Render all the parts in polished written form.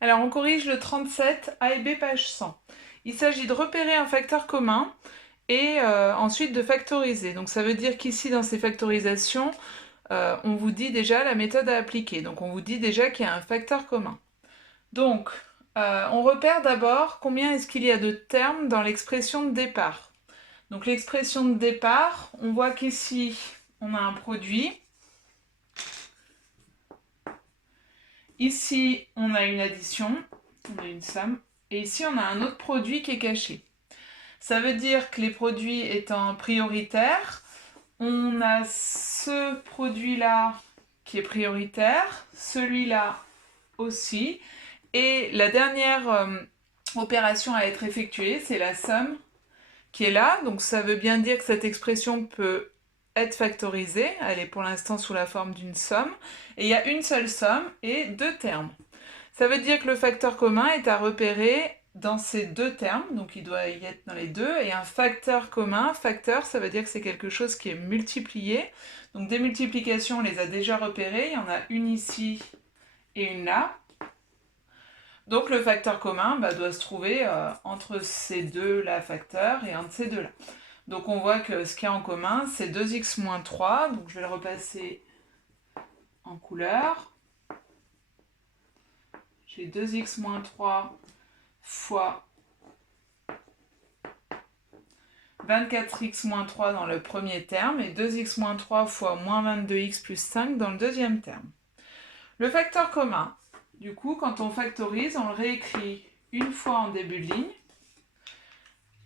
Alors, on corrige le 37, A et B, page 100. Il s'agit de repérer un facteur commun et ensuite de factoriser. Donc, ça veut dire qu'ici, dans ces factorisations, on vous dit déjà la méthode à appliquer. Donc, on vous dit déjà qu'il y a un facteur commun. Donc, on repère d'abord combien est-ce qu'il y a de termes dans l'expression de départ. Donc, l'expression de départ, on voit qu'ici, on a un produit. Ici, on a une addition, on a une somme, et ici, on a un autre produit qui est caché. Ça veut dire que les produits étant prioritaires, on a ce produit-là qui est prioritaire, celui-là aussi, et la dernière opération à être effectuée, c'est la somme qui est là. Donc ça veut bien dire que cette expression peut être factorisée. Elle est pour l'instant sous la forme d'une somme. Et il y a une seule somme et deux termes. Ça veut dire que le facteur commun est à repérer dans ces deux termes. Donc il doit y être dans les deux. Et un facteur commun, facteur, ça veut dire que c'est quelque chose qui est multiplié. Donc des multiplications, on les a déjà repérées. Il y en a une ici et une là. Donc le facteur commun doit se trouver entre ces deux-là facteurs et entre ces deux-là. Donc on voit que ce qu'il y a en commun, c'est 2x moins 3. Donc je vais le repasser en couleur. J'ai 2x moins 3 fois 24x moins 3 dans le premier terme et 2x moins 3 fois moins 22x plus 5 dans le deuxième terme. Le facteur commun, du coup, quand on factorise, on le réécrit une fois en début de ligne.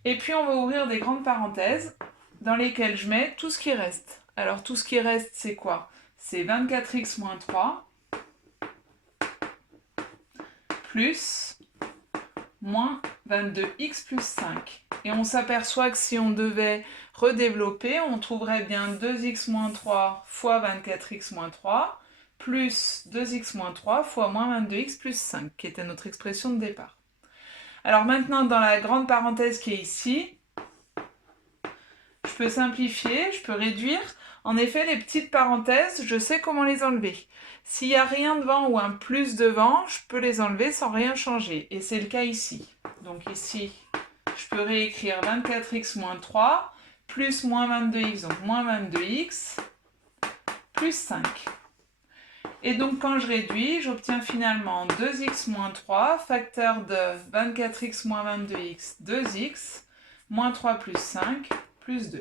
Et puis on va ouvrir des grandes parenthèses dans lesquelles je mets tout ce qui reste. Alors tout ce qui reste, c'est quoi? C'est 24x moins 3 plus moins 22x plus 5. Et on s'aperçoit que si on devait redévelopper, on trouverait bien 2x moins 3 fois 24x moins 3 plus 2x moins 3 fois moins 22x plus 5, qui était notre expression de départ. Alors maintenant, dans la grande parenthèse qui est ici, je peux simplifier, je peux réduire. En effet, les petites parenthèses, je sais comment les enlever. S'il n'y a rien devant ou un plus devant, je peux les enlever sans rien changer. Et c'est le cas ici. Donc ici, je peux réécrire 24x moins 3 plus moins 22x, donc moins 22x plus 5. Et donc quand je réduis, j'obtiens finalement 2x moins 3, facteur de 24x moins 22x, 2x, moins 3 plus 5, plus 2.